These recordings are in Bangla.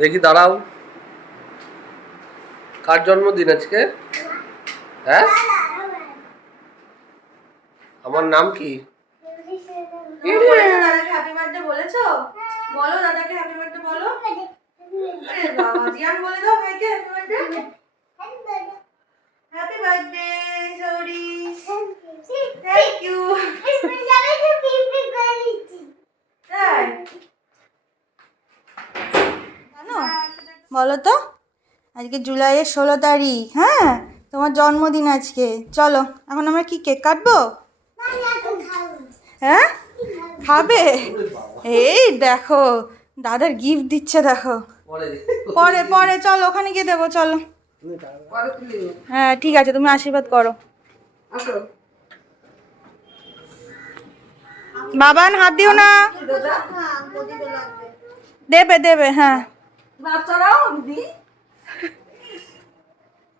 দেখি দাঁড়াও, কার জন্মদিন আজকে? হ্যাঁ, আমার নাম কি? দাদাকে হ্যাপি বার্থডে বলেছো? বলো দাদাকে হ্যাপি বার্থডে বলো। আরে বাবা, জিয়ান বলে দাও ভাইকে happy birthday. Happy birthday Sarish. Thank you. জানো, বলো তো আজকে জুলাইয়ের 16 তারিখ। হ্যাঁ, তোমার জন্মদিন আজকে। চলো এখন আমরা কি কেক কাটবো? হ্যাঁ, খাবে? এই দেখো দাদার গিফট দিচ্ছে, দেখো। পরে পরে চলো ওখানে গিয়ে দেবো, চলো। হ্যাঁ ঠিক আছে, তুমি আশীর্বাদ করো। বাবান হাত দিও না। দেবে দেবে, হ্যাঁ।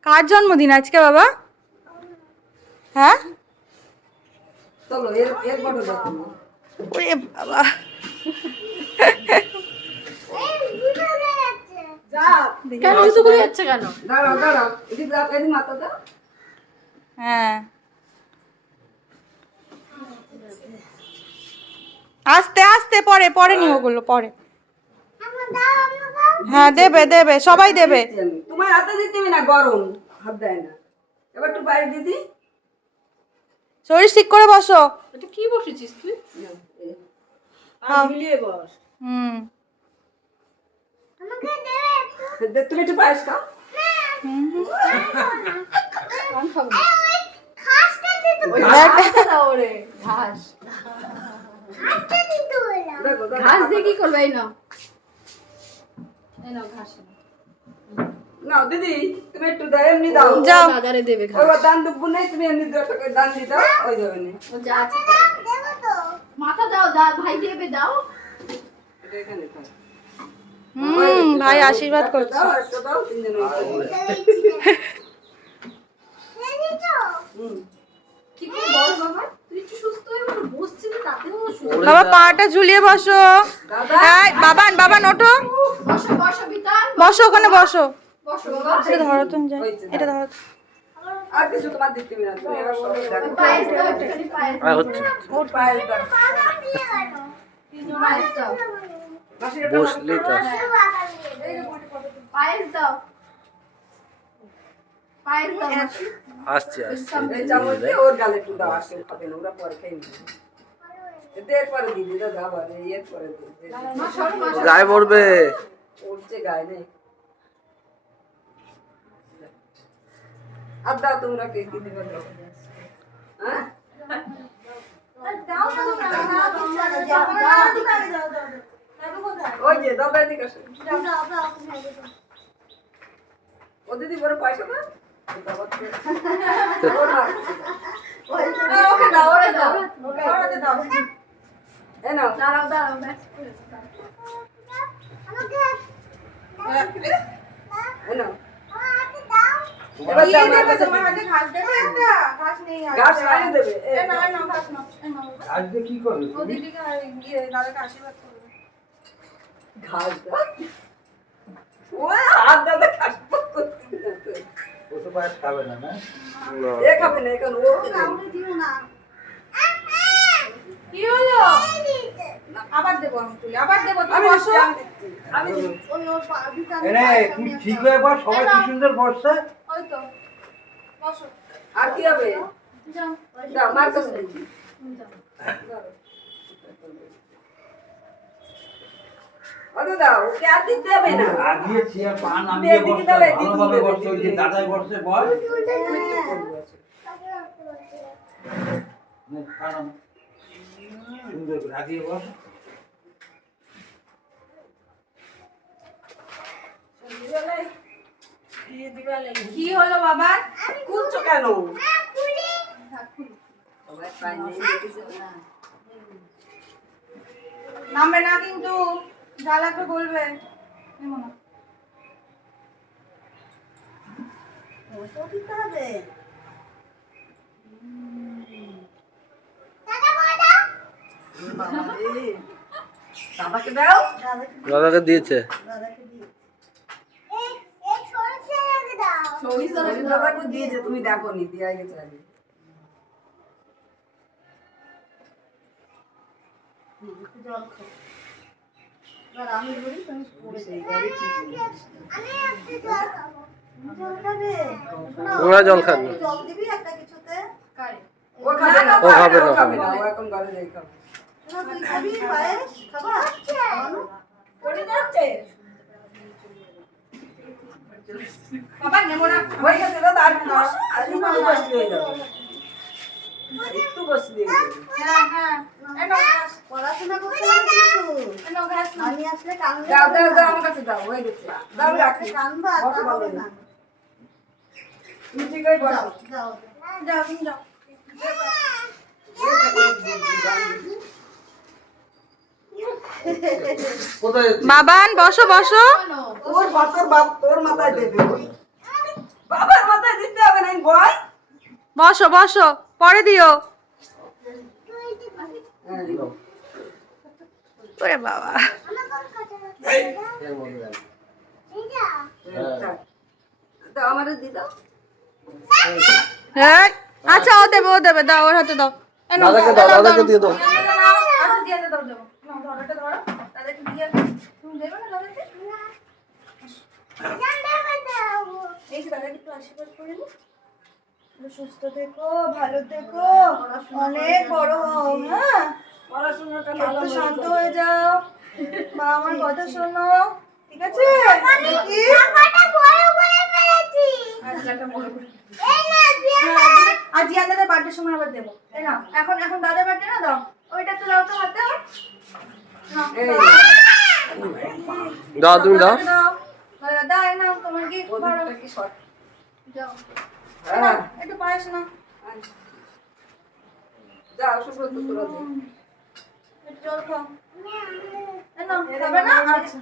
কার জন্মদিন আজকে বাবা? হ্যাঁ, ওরে বাবা, কেন জুতো খুলে যাচ্ছে কেন? হ্যাঁ আস্তে আস্তে, পরে পরে নিও ওগুলো পরে। হ্যাঁ দেবে দেবে, সবাই দেবে। তোমার হাতে দিতে না, গরম হাত দেয় না। এবার একটু বাইরে দিদি। শরীর ঠিক করে বসো। এটা কি বসেছিস তুই? মিলিয়ে বস। হুম, তুমি একটু পায়েস খাও। আমি খাবো না। দেখ, ওরে ঘাস দেখো, দেখো। ঘাস দিয়ে কি করবে? এই নাও, এই নাও ঘাস নাও। নাও দিদি, তুমি একটু দাও, এমনি দাও। যাও। দাদারে দেবে ঘাস। ওই দান দুব্বু নেই, তুমি এমনি দাও, টাকা দান দিয়ে দাও, ওই যাবে না। ও যা আছে তাই। মাথা দাও, ভাই দেবে, দাও। এটা এখানে থাক। ভাই আশীর্বাদ করছে। দাও, একটা দাও, তিনজন কি করে বল বাবা, তুই একটু সুস্থ হয়ে বসছিস, তাতেও সুস্থ। বাবা পাটা ঝুলিয়ে বসো। এই বাবান, বাবান ওঠো, বসো বসো বিতান, বসো ওখানে বসো। বসো বাবা। এটা ধরো, তুমি যাও, এটা ধরো। আর কিছু তোমার দিতে না, তুমি এবার সবাই দেখো। পায়েস দাও, একটুখানি পায়েস দাও। আর হচ্ছে ওর পায়েস দাও। তিনজন পায়েস দাও। মাসির একটা বসলেই তো আসে। পায়েস দাও, পায়েস দাও মাসি। আসছে আসছে এই চামচ দিয়ে ওর গালে একটু দাও, আসে খাবে না, ওরা পরে খেয়ে নেবে। এর পরে দিদি দাও, আবার এর পরে দিদি। মা সরো, মা সরো। গায়ে পড়বে। উঠছে গায়ে নেই। আর দাও তোমরা কে কি দিবে দাও। হ্যাঁ? ওই যে দাও দিকে আসো। ও দিদি বড় পয়সা না? ওকে দাও, ওরে দাও, ওরে দাও। এ নাও। দাঁড়াও দাঁড়াও, ব্যাস। এ নাও। এবার দাও, তোমার হাতে ঘাস দেবে একটা? ঘাস নেই আর। ঘাস আনিয়ে দেবে। এ নাও, নাও ঘাস নাও, এ নাও। আজকে কি করবে? ও দিদিকে গিয়ে দাদাকে আশীর্বাদ করবে। ঘাস দাও। ও হাত দাদা ঘাস করতে। ও তো পায়েস খাবে না, না? এ খাবে না, এখন ও কাউকে দিও না। কি হলো? আবার দেবো আমি তুলে, আবার দেবো, তুমি বসো। আমি ওই ওর ভিটামিন এরে তুই ঠিক হয়ে বস, সবাই কি সুন্দর বসছে। ওই তো বসো। আর কি হবে? যাও। দাও মার কাছে দিচ্ছি। ওটা দাও, ওকে আর দিতে হবে না। আগিয়ে চেয়ার পা নামিয়ে বসছে, ভালোভাবে বসছে, ওই যে দাদাই বসছে, বল। নে, পা নাম। সুন্দর করে আগিয়ে বস। কি হলো বাবা? কুলছো কেন? সবাই পায় নেই দেখেছো? নামবে না কিন্তু, যা লাগবে বলবে। নেবো না। দাদাকে দাও। দাদাকে দিয়েছে। দাদাকে দিয়েছে, তুমি দেখো নি, দিয়ে গেছে আগে। তোমরা জল খান না। ও খাবে না, ও খাবে না। ও খাবে না, ও এখন ঘরে যাই খাবে। হয়ে গেছে দাদা, আর একটু বসো, আর একটু বসলে হয়ে যাবে। একটু বসলে হয়ে যাবে। দাও দাও দাও, আমার কাছে দাও, হয়ে গেছে। দাও রাখি। বসো ভালো না। তুমি ঠিক আছে বসো। বাবান বসো বসো। তোর বাচ্চার বাপ তোর মাথায় দেবে। বাবার মাথায় দিতে হবে না, ভয়। বসো বসো, পরে দিও। ওরে বাবা, এর মধ্যে রাখ। দাও আমারে দি দাও। হ্যাঁ আচ্ছা, ও দেবে, দাও ওর হাতে দাও। এই নাও, দাদাকে দাও, দাদাকে দিয়ে দাও। সুস্থ থেকো, ভালো থেকো, অনেক বড় হও। হ্যাঁ, পড়াশোনাটা একটু শান্ত হয়ে যাও, মা আমার কথা শোনো, ঠিক আছে? কি? আর জিয়া দাদার বার্থডে সময় আবার দেবো। এই নাও, এখন দাদার বার্থডে না, দাও ওইটা তো দাও তো হাতে। দাও তুমি দাও। দাও, এই নাও তোমার গিফট। ভালো কি শর্ট। যাও, হ্যাঁ একটু পায়েস না, যাও সুব্রত তোরা দে। একটু জল খাও। এই নাও, খাবে না? আচ্ছা,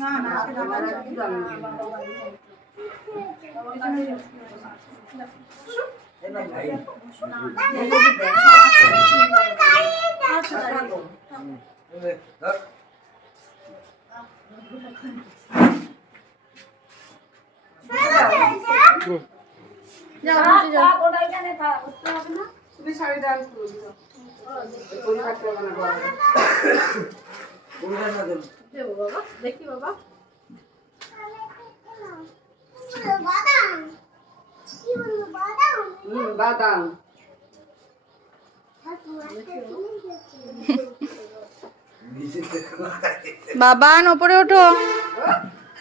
না না আজকে আমার আর কি জানি না। এবার ভাই তুমি শাড়ি দাও খুলে দিও। তুমি থাকতে হবে না ঘরে। দেবো বাবা, দেখি বাবা। বাদাম। বাবান ওপরে ওঠো।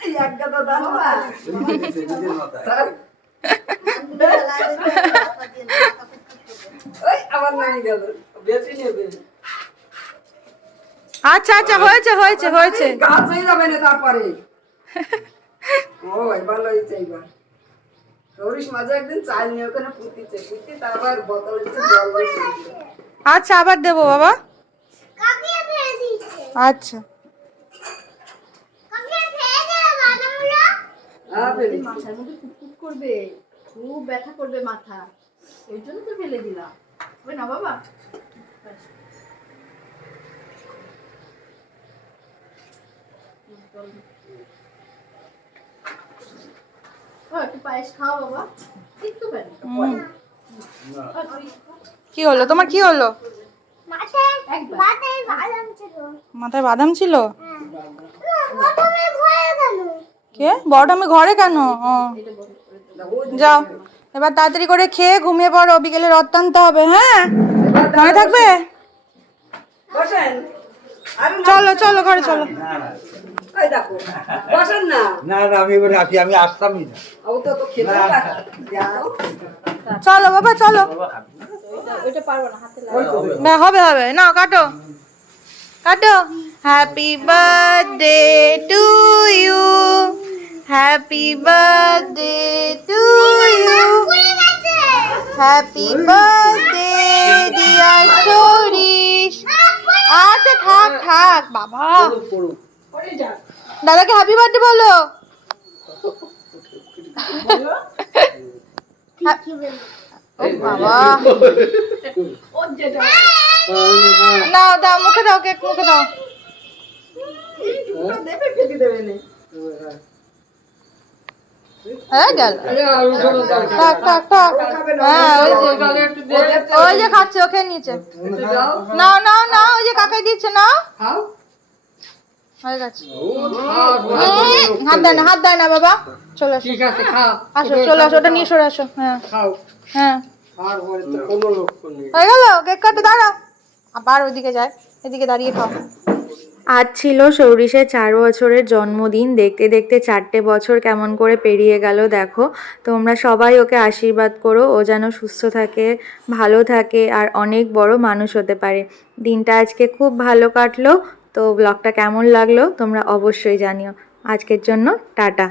এই এক গাদা দাও বাবা। ওই আবার নাই গেল। বেশি নেবে। আচ্ছা আচ্ছা, হয়েছে। গাছ হয়ে যাবে না তারপরে। ও এবার লইছে এবার। সরিষ মাঝে একদিন চাল নিয়ে ওখানে পুঁতি তারপর বোতলে জল দিয়েছে। আচ্ছা, আবার দেবো বাবা। আচ্ছা, হ্যাঁ ফেলি। মাথার মধ্যে কুটকুট করবে, খুব ব্যথা করবে মাথা, ওই জন্য তো ফেলে দিলাম। ওই না বাবা, একটু পায়েস খাও বাবা, একটু কেন। কি হলো তোমার, কি হলো? মাথায় বাদাম ছিল? কে বড় আমি ঘরে কেন? যাও এবার তাড়াতাড়ি করে খেয়ে ঘুমিয়ে পড়ো, বিকেলে রথ টানতে হবে। হ্যাঁ, মনে থাকবে? বসেন। আরে চলো ঘরে চলো। ওই দেখো। বসেন না। না না, আমি এবার রাখি, আমি আসতামই না। ও তো খেতে পারে। যাও। চলো বাবা চলো। ওইটা পারবো না, হাতে লাগে। না হবে না, কাটো। Happy birthday to you, happy birthday to you, happy birthday dear Sarish. আচ্ছা থাক বাবা, দাদাকে হ্যাপি বার্থডে বলো। ও বাবা ওর যেটা নাও দাও মুখে দাও কেক মুখে দাও এইটুকুটা দেবে ফেলে দেবে না হ্যাঁ গেল টাক টাক টাক হ্যাঁ ওই যে খাচ্ছে ওকে নিচে নাও নাও নাও ওই যে কাকাই দিচ্ছে নাও খাও হয়ে গেছে হাত দেয় না হাত দেয় না বাবা চলে আসো ঠিক আছে খাও আসো চলে আসো ওটা নিয়ে সরে আসো হ্যাঁ খাও হ্যাঁ আর বলে তো কোনো লক্ষণ নেই। হয়ে গেল কেক কাটতে দাঁড়াও আবার ওইদিকে যায় এদিকে দাঁড়িয়ে খাও আজ ছিল সৌরিশের 4 বছরের জন্মদিন দেখতে দেখতে 4টে বছর কেমন করে পেরিয়ে গেল দেখো তোমরা সবাই ওকে আশীর্বাদ করো ও যেন সুস্থ থাকে ভালো থাকে আর অনেক বড় মানুষ হতে পারে দিনটা আজকে খুব ভালো কাটলো তো ব্লগটা কেমন লাগলো তোমরা অবশ্যই জানিও আজকের জন্য টাটা।